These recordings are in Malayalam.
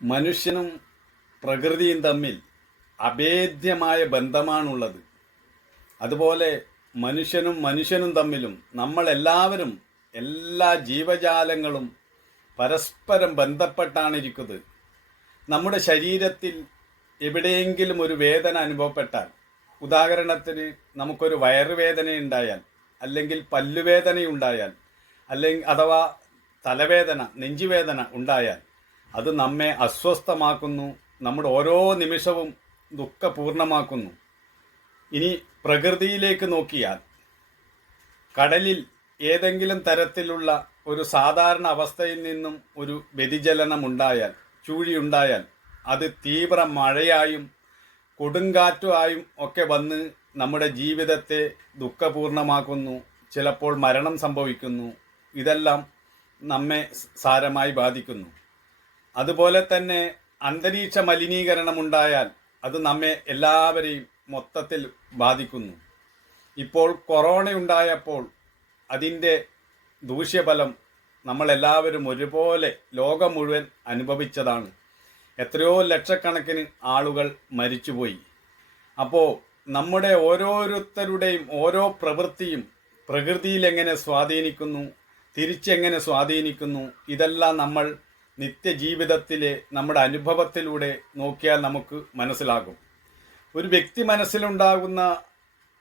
മനുഷ്യനും പ്രകൃതിയും തമ്മിൽ അഭേദ്യമായ ബന്ധമാണുള്ളത്. അതുപോലെ മനുഷ്യനും തമ്മിലും നമ്മളെല്ലാവരും എല്ലാ ജീവജാലങ്ങളും പരസ്പരം ബന്ധപ്പെട്ടാണിരിക്കുന്നത്. നമ്മുടെ ശരീരത്തിൽ എവിടെയെങ്കിലും ഒരു വേദന അനുഭവപ്പെട്ടാൽ, ഉദാഹരണത്തിന് നമുക്കൊരു വയറുവേദന ഉണ്ടായാൽ, അല്ലെങ്കിൽ പല്ലുവേദനയുണ്ടായാൽ, അല്ലെങ്കിൽ അഥവാ തലവേദന, നെഞ്ചുവേദന ഉണ്ടായാൽ അത് നമ്മെ അസ്വസ്ഥമാക്കുന്നു, നമ്മുടെ ഓരോ നിമിഷവും ദുഃഖപൂർണമാക്കുന്നു. ഇനി പ്രകൃതിയിലേക്ക് നോക്കിയാൽ, കടലിൽ ഏതെങ്കിലും തരത്തിലുള്ള ഒരു സാധാരണ അവസ്ഥയിൽ നിന്നും ഒരു വ്യതിചലനം ഉണ്ടായാൽ, ചൂഴിയുണ്ടായാൽ, അത് തീവ്ര മഴയായും കൊടുങ്കാറ്റുമായും ഒക്കെ വന്ന് നമ്മുടെ ജീവിതത്തെ ദുഃഖപൂർണമാക്കുന്നു, ചിലപ്പോൾ മരണം സംഭവിക്കുന്നു. ഇതെല്ലാം നമ്മെ സാരമായി ബാധിക്കുന്നു. അതുപോലെ തന്നെ അന്തരീക്ഷ മലിനീകരണമുണ്ടായാൽ അത് നമ്മെ എല്ലാവരെയും മൊത്തത്തിൽ ബാധിക്കുന്നു. ഇപ്പോൾ കൊറോണയുണ്ടായപ്പോൾ അതിൻ്റെ ദൂഷ്യഫലം നമ്മളെല്ലാവരും ഒരുപോലെ ലോകം മുഴുവൻ അനുഭവിച്ചതാണ്. എത്രയോ ലക്ഷക്കണക്കിന് ആളുകൾ മരിച്ചുപോയി. അപ്പോൾ നമ്മുടെ ഓരോരുത്തരുടെയും ഓരോ പ്രവൃത്തിയും പ്രകൃതിയിൽ എങ്ങനെ സ്വാധീനിക്കുന്നു, തിരിച്ചെങ്ങനെ സ്വാധീനിക്കുന്നു, ഇതെല്ലാം നമ്മൾ നിത്യജീവിതത്തിലെ നമ്മുടെ അനുഭവത്തിലൂടെ നോക്കിയാൽ നമുക്ക് മനസ്സിലാകും. ഒരു വ്യക്തി മനസ്സിലുണ്ടാകുന്ന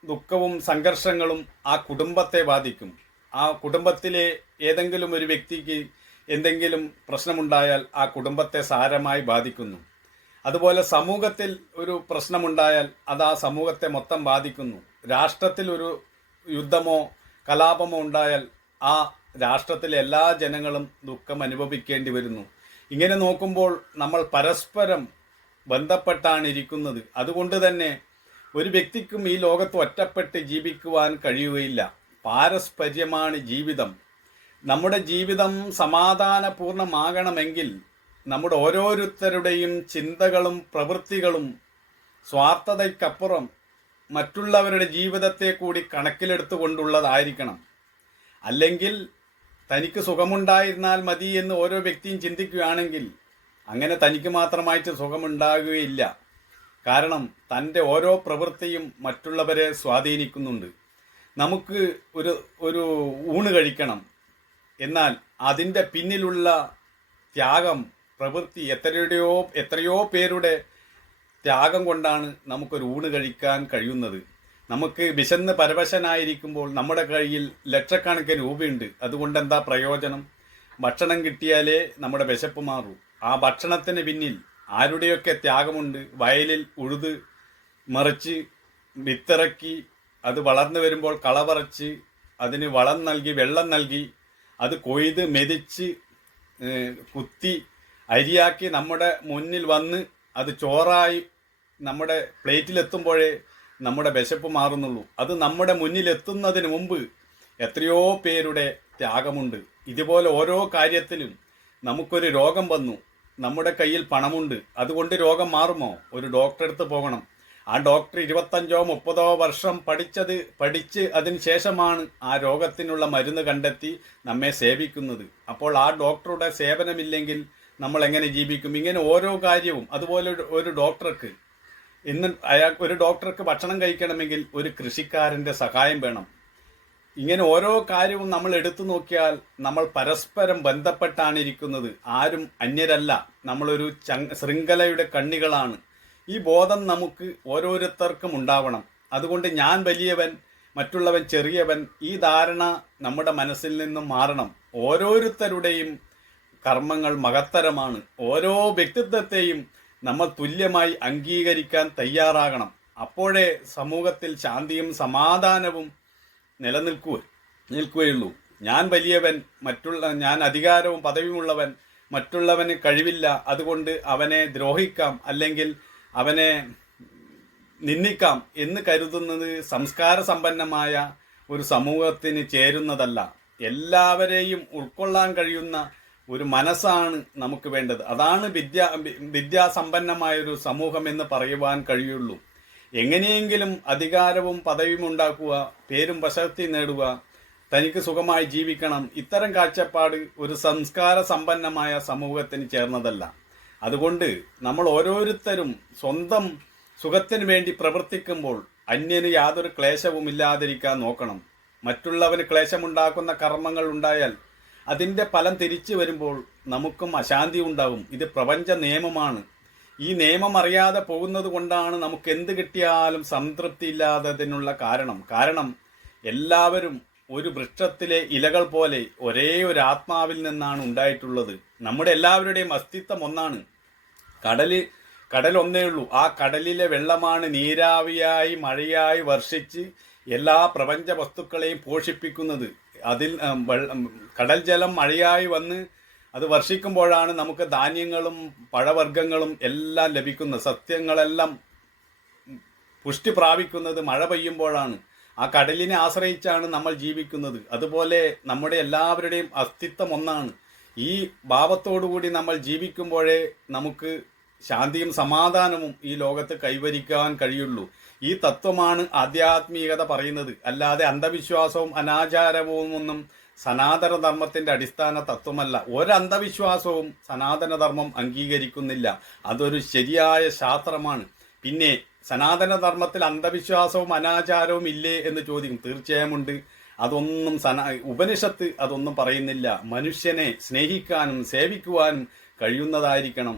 ദുഃഖവും സംഘർഷങ്ങളും ആ കുടുംബത്തെ ബാധിക്കും. ആ കുടുംബത്തിലെ ഏതെങ്കിലും ഒരു വ്യക്തിക്ക് എന്തെങ്കിലും പ്രശ്നമുണ്ടായാൽ ആ കുടുംബത്തെ സാരമായി ബാധിക്കുന്നു. അതുപോലെ സമൂഹത്തിൽ ഒരു പ്രശ്നമുണ്ടായാൽ അത് ആ സമൂഹത്തെ മൊത്തം ബാധിക്കുന്നു. രാഷ്ട്രത്തിൽ ഒരു യുദ്ധമോ കലാപമോ ഉണ്ടായാൽ ആ രാഷ്ട്രത്തിലെ എല്ലാ ജനങ്ങളും ദുഃഖം അനുഭവിക്കേണ്ടി വരുന്നു. ഇങ്ങനെ നോക്കുമ്പോൾ നമ്മൾ പരസ്പരം ബന്ധപ്പെട്ടാണ് ഇരിക്കുന്നത്. അതുകൊണ്ട് തന്നെ ഒരു വ്യക്തിക്കും ഈ ലോകത്ത് ഒറ്റപ്പെട്ട് ജീവിക്കുവാൻ കഴിയുകയില്ല. പാരസ്പര്യമാണ് ജീവിതം. നമ്മുടെ ജീവിതം സമാധാനപൂർണമാകണമെങ്കിൽ നമ്മുടെ ഓരോരുത്തരുടെയും ചിന്തകളും പ്രവൃത്തികളും സ്വാർത്ഥതയ്ക്കപ്പുറം മറ്റുള്ളവരുടെ ജീവിതത്തെ കൂടി കണക്കിലെടുത്തുകൊണ്ടുള്ളതായിരിക്കണം. അല്ലെങ്കിൽ തനിക്ക് സുഖമുണ്ടായിരുന്നാൽ മതി എന്ന് ഓരോ വ്യക്തിയും ചിന്തിക്കുകയാണെങ്കിൽ അങ്ങനെ തനിക്ക് മാത്രമായിട്ട് സുഖമുണ്ടാകുകയില്ല. കാരണം തൻ്റെ ഓരോ പ്രവൃത്തിയും മറ്റുള്ളവരെ സ്വാധീനിക്കുന്നുണ്ട്. നമുക്ക് ഒരു ഊണ് കഴിക്കണം, എന്നാൽ അതിൻ്റെ പിന്നിലുള്ള ത്യാഗം, പ്രവൃത്തി എത്രയോ പേരുടെ ത്യാഗം കൊണ്ടാണ് നമുക്കൊരു ഊണ് കഴിക്കാൻ കഴിയുന്നത്. നമുക്ക് വിശന്ന് പരവശനായിരിക്കുമ്പോൾ നമ്മുടെ കയ്യിൽ ലക്ഷക്കണക്കിന് രൂപയുണ്ട്. അതുകൊണ്ട് എന്താ പ്രയോജനം? ഭക്ഷണം കിട്ടിയാലേ നമ്മുടെ വിശപ്പ് മാറൂ. ആ ഭക്ഷണത്തിന് പിന്നിൽ ആരുടെയൊക്കെ ത്യാഗമുണ്ട്. വയലിൽ ഉഴുത് മറിച്ച് വിത്തിറക്കി അത് വളർന്നു വരുമ്പോൾ കളപറിച്ച് അതിന് വളം നൽകി വെള്ളം നൽകി അത് കൊയ്ത് മെതിച്ച് കുത്തി അരിയാക്കി നമ്മുടെ മുന്നിൽ വന്ന് അത് ചോറായി നമ്മുടെ പ്ലേറ്റിലെത്തുമ്പോഴേ നമ്മുടെ വിശപ്പ് മാറുന്നുള്ളൂ. അത് നമ്മുടെ മുന്നിലെത്തുന്നതിന് മുമ്പ് എത്രയോ പേരുടെ ത്യാഗമുണ്ട്. ഇതുപോലെ ഓരോ കാര്യത്തിലും നമുക്കൊരു രോഗം വന്നു, നമ്മുടെ കയ്യിൽ പണമുണ്ട്, അതുകൊണ്ട് രോഗം മാറുമോ? ഒരു ഡോക്ടറെ അടുത്ത് പോകണം. ആ ഡോക്ടർ 25-30 വർഷം പഠിച്ച് അതിന് ശേഷമാണ് ആ രോഗത്തിനുള്ള മരുന്ന് കണ്ടെത്തി നമ്മെ സേവിക്കുന്നത്. അപ്പോൾ ആ ഡോക്ടറുടെ സേവനമില്ലെങ്കിൽ നമ്മൾ എങ്ങനെ ജീവിക്കും? ഇങ്ങനെ ഓരോ കാര്യവും. അതുപോലെ ഒരു ഡോക്ടർക്ക് ഒരു ഡോക്ടർക്ക് ഭക്ഷണം കഴിക്കണമെങ്കിൽ ഒരു കൃഷിക്കാരൻ്റെ സഹായം വേണം. ഇങ്ങനെ ഓരോ കാര്യവും നമ്മൾ എടുത്തു നോക്കിയാൽ നമ്മൾ പരസ്പരം ബന്ധപ്പെട്ടാണ് ഇരിക്കുന്നത്. ആരും അന്യരല്ല. നമ്മളൊരു ശൃംഖലയുടെ കണ്ണികളാണ്. ഈ ബോധം നമുക്ക് ഓരോരുത്തർക്കും ഉണ്ടാവണം. അതുകൊണ്ട് ഞാൻ വലിയവൻ, മറ്റുള്ളവൻ ചെറിയവൻ, ഈ ധാരണ നമ്മുടെ മനസ്സിൽ നിന്നും മാറണം. ഓരോരുത്തരുടെയും കർമ്മങ്ങൾ മഹത്തരമാണ്. ഓരോ വ്യക്തിത്വത്തെയും നമ്മൾ തുല്യമായി അംഗീകരിക്കാൻ തയ്യാറാകണം. അപ്പോഴേ സമൂഹത്തിൽ ശാന്തിയും സമാധാനവും നിലനിൽക്കുകയുള്ളൂ. ഞാൻ വലിയവൻ, ഞാൻ അധികാരവും പദവിയുമുള്ളവൻ, മറ്റുള്ളവന് കഴിവില്ല, അതുകൊണ്ട് അവനെ ദ്രോഹിക്കാം അല്ലെങ്കിൽ അവനെ നിന്ദിക്കാം എന്ന് കരുതുന്നത് സംസ്കാര സമ്പന്നമായ ഒരു സമൂഹത്തിന് ചേരുന്നതല്ല. എല്ലാവരെയും ഉൾക്കൊള്ളാൻ കഴിയുന്ന ഒരു മനസ്സാണ് നമുക്ക് വേണ്ടത്. അതാണ് വിദ്യാസമ്പന്നമായൊരു സമൂഹം എന്ന് പറയുവാൻ കഴിയുള്ളൂ. എങ്ങനെയെങ്കിലും അധികാരവും പദവിയും ഉണ്ടാക്കുക, പേരും പ്രശസ്തി നേടുക, തനിക്ക് സുഖമായി ജീവിക്കണം, ഇത്തരം കാഴ്ചപ്പാട് ഒരു സംസ്കാര സമ്പന്നമായ സമൂഹത്തിന് ചേർന്നതല്ല. അതുകൊണ്ട് നമ്മൾ ഓരോരുത്തരും സ്വന്തം സുഖത്തിന് വേണ്ടി പ്രവർത്തിക്കുമ്പോൾ അന്യന് യാതൊരു ക്ലേശവും ഇല്ലാതിരിക്കാൻ നോക്കണം. മറ്റുള്ളവന് ക്ലേശമുണ്ടാക്കുന്ന കർമ്മങ്ങൾ ഉണ്ടായാൽ അതിൻ്റെ ഫലം തിരിച്ചു വരുമ്പോൾ നമുക്കും അശാന്തി ഉണ്ടാവും. ഇത് പ്രപഞ്ച നിയമമാണ്. ഈ നിയമം അറിയാതെ പോകുന്നത് കൊണ്ടാണ് നമുക്ക് എന്ത് കിട്ടിയാലും സംതൃപ്തി ഇല്ലാത്തതിനുള്ള കാരണം എല്ലാവരും ഒരു വൃക്ഷത്തിലെ ഇലകൾ പോലെ ഒരേ ഒരു ആത്മാവിൽ നിന്നാണ് ഉണ്ടായിട്ടുള്ളത്. നമ്മുടെ എല്ലാവരുടെയും അസ്തിത്വം ഒന്നാണ്. കടൽ ഒന്നേ ഉള്ളൂ. ആ കടലിലെ വെള്ളമാണ് നീരാവിയായി മഴയായി വർഷിച്ച് എല്ലാ പ്രപഞ്ച വസ്തുക്കളെയും പോഷിപ്പിക്കുന്നത്. അതിൽ കടൽ ജലം മഴയായി വന്ന് അത് വർഷിക്കുമ്പോഴാണ് നമുക്ക് ധാന്യങ്ങളും പഴവർഗ്ഗങ്ങളും എല്ലാം ലഭിക്കുന്നത്. സസ്യങ്ങളെല്ലാം പുഷ്ടി പ്രാപിക്കുന്നത് മഴ പെയ്യുമ്പോഴാണ്. ആ കടലിനെ ആശ്രയിച്ചാണ് നമ്മൾ ജീവിക്കുന്നത്. അതുപോലെ നമ്മുടെ എല്ലാവരുടെയും അസ്തിത്വം ഒന്നാണ്. ഈ ഭാവത്തോടുകൂടി നമ്മൾ ജീവിക്കുമ്പോഴേ നമുക്ക് ശാന്തിയും സമാധാനവും ഈ ലോകത്ത് കൈവരിക്കാൻ കഴിയുള്ളൂ. ഈ തത്വമാണ് ആധ്യാത്മികത പറയുന്നത്. അല്ലാതെ അന്ധവിശ്വാസവും അനാചാരവും ഒന്നും സനാതനധർമ്മത്തിന്റെ അടിസ്ഥാന തത്വമല്ല. ഒരന്ധവിശ്വാസവും സനാതനധർമ്മം അംഗീകരിക്കുന്നില്ല. അതൊരു ശരിയായ ശാസ്ത്രമാണ്. പിന്നെ സനാതനധർമ്മത്തിൽ അന്ധവിശ്വാസവും അനാചാരവും ഇല്ലേ എന്ന് ചോദിക്കും. തീർച്ചയായും ഉണ്ട്. അതൊന്നും ഉപനിഷത്ത് അതൊന്നും പറയുന്നില്ല. മനുഷ്യനെ സ്നേഹിക്കാനും സേവിക്കുവാനും കഴിയുന്നതായിരിക്കണം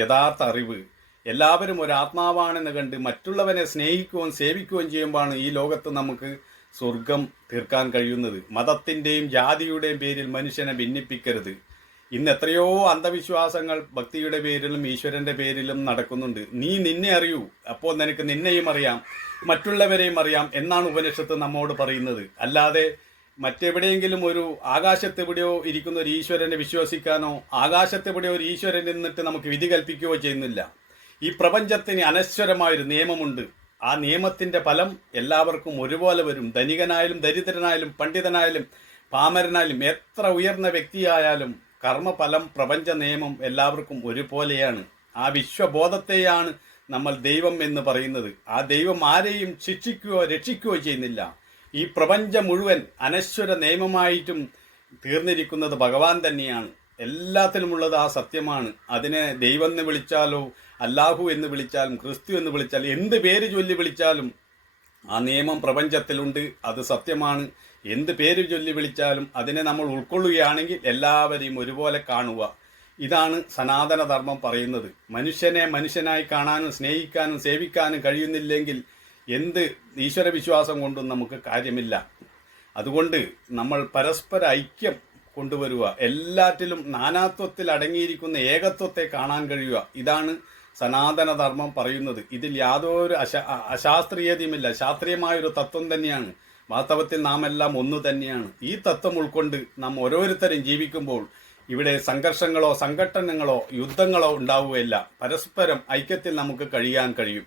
യഥാർത്ഥ അറിവ്. എല്ലാവരും ഒരു ആത്മാവാണെന്ന് കണ്ട് മറ്റുള്ളവനെ സ്നേഹിക്കുകയും സേവിക്കുകയും ചെയ്യുമ്പോഴാണ് ഈ ലോകത്ത് നമുക്ക് സ്വർഗം തീർക്കാൻ കഴിയുന്നത്. മതത്തിൻ്റെയും ജാതിയുടെയും പേരിൽ മനുഷ്യനെ ഭിന്നിപ്പിക്കരുത്. ഇന്ന് എത്രയോ അന്ധവിശ്വാസങ്ങൾ ഭക്തിയുടെ പേരിലും ഈശ്വരന്റെ പേരിലും നടക്കുന്നുണ്ട്. നീ നിന്നെ അറിയൂ, അപ്പോൾ നിനക്ക് നിന്നെയും അറിയാം മറ്റുള്ളവരെയും അറിയാം എന്നാണ് ഉപനിഷത്ത് നമ്മോട് പറയുന്നത്. അല്ലാതെ മറ്റെവിടെയെങ്കിലും ഒരു ആകാശത്തെവിടെയോ ഇരിക്കുന്ന ഒരു ഈശ്വരനെ വിശ്വസിക്കാനോ ആകാശത്തെവിടെയോ ഒരു ഈശ്വരൻ നിന്നിട്ട് നമുക്ക് വിധി കൽപ്പിക്കുകയോ ചെയ്യുന്നില്ല. ഈ പ്രപഞ്ചത്തിന് അനശ്വരമായൊരു നിയമമുണ്ട്. ആ നിയമത്തിന്റെ ഫലം എല്ലാവർക്കും ഒരുപോലെ വരും. ധനികനായാലും ദരിദ്രനായാലും പണ്ഡിതനായാലും പാമരനായാലും എത്ര ഉയർന്ന വ്യക്തിയായാലും കർമ്മഫലം പ്രപഞ്ച നിയമം എല്ലാവർക്കും ഒരുപോലെയാണ്. ആ വിശ്വബോധത്തെയാണ് നമ്മൾ ദൈവം എന്ന് പറയുന്നത്. ആ ദൈവം ആരെയും ശിക്ഷിക്കുകയോ രക്ഷിക്കുകയോ ചെയ്യുന്നില്ല. ഈ പ്രപഞ്ചം മുഴുവൻ അനശ്വര നിയമമായിട്ടും തീർന്നിരിക്കുന്നത് ഭഗവാൻ തന്നെയാണ്. എല്ലാത്തിലുമുള്ളത് ആ സത്യമാണ്. അതിനെ ദൈവം എന്ന് വിളിച്ചാലോ അല്ലാഹു എന്ന് വിളിച്ചാലും ക്രിസ്തു എന്ന് വിളിച്ചാലും എന്ത് പേര് ചൊല്ലി വിളിച്ചാലും ആ നിയമം പ്രപഞ്ചത്തിലുണ്ട്. അത് സത്യമാണ്. എന്ത് പേര് ചൊല്ലി വിളിച്ചാലും അതിനെ നമ്മൾ ഉൾക്കൊള്ളുകയാണെങ്കിൽ എല്ലാവരെയും ഒരുപോലെ കാണുക. ഇതാണ് സനാതനധർമ്മം പറയുന്നത്. മനുഷ്യനെ മനുഷ്യനായി കാണാനും സ്നേഹിക്കാനും സേവിക്കാനും കഴിയുന്നില്ലെങ്കിൽ എന്ത് ഈശ്വര വിശ്വാസം കൊണ്ടും നമുക്ക് കാര്യമില്ല. അതുകൊണ്ട് നമ്മൾ പരസ്പര ഐക്യം കൊണ്ടുവരിക. എല്ലാറ്റിലും നാനാത്വത്തിൽ അടങ്ങിയിരിക്കുന്ന ഏകത്വത്തെ കാണാൻ കഴിയുക. ഇതാണ് സനാതനധർമ്മം പറയുന്നത്. ഇതിൽ യാതൊരു അശാസ്ത്രീയതയുമില്ല. ശാസ്ത്രീയമായൊരു തത്വം തന്നെയാണ്. വാസ്തവത്തിൽ നാം എല്ലാം ഒന്നു തന്നെയാണ്. ഈ തത്വം ഉൾക്കൊണ്ട് നാം ഓരോരുത്തരും ജീവിക്കുമ്പോൾ ഇവിടെ സംഘർഷങ്ങളോ സംഘട്ടനങ്ങളോ യുദ്ധങ്ങളോ ഉണ്ടാവുകയില്ല. പരസ്പരം ഐക്യത്തിൽ നമുക്ക് കഴിയാൻ കഴിയും.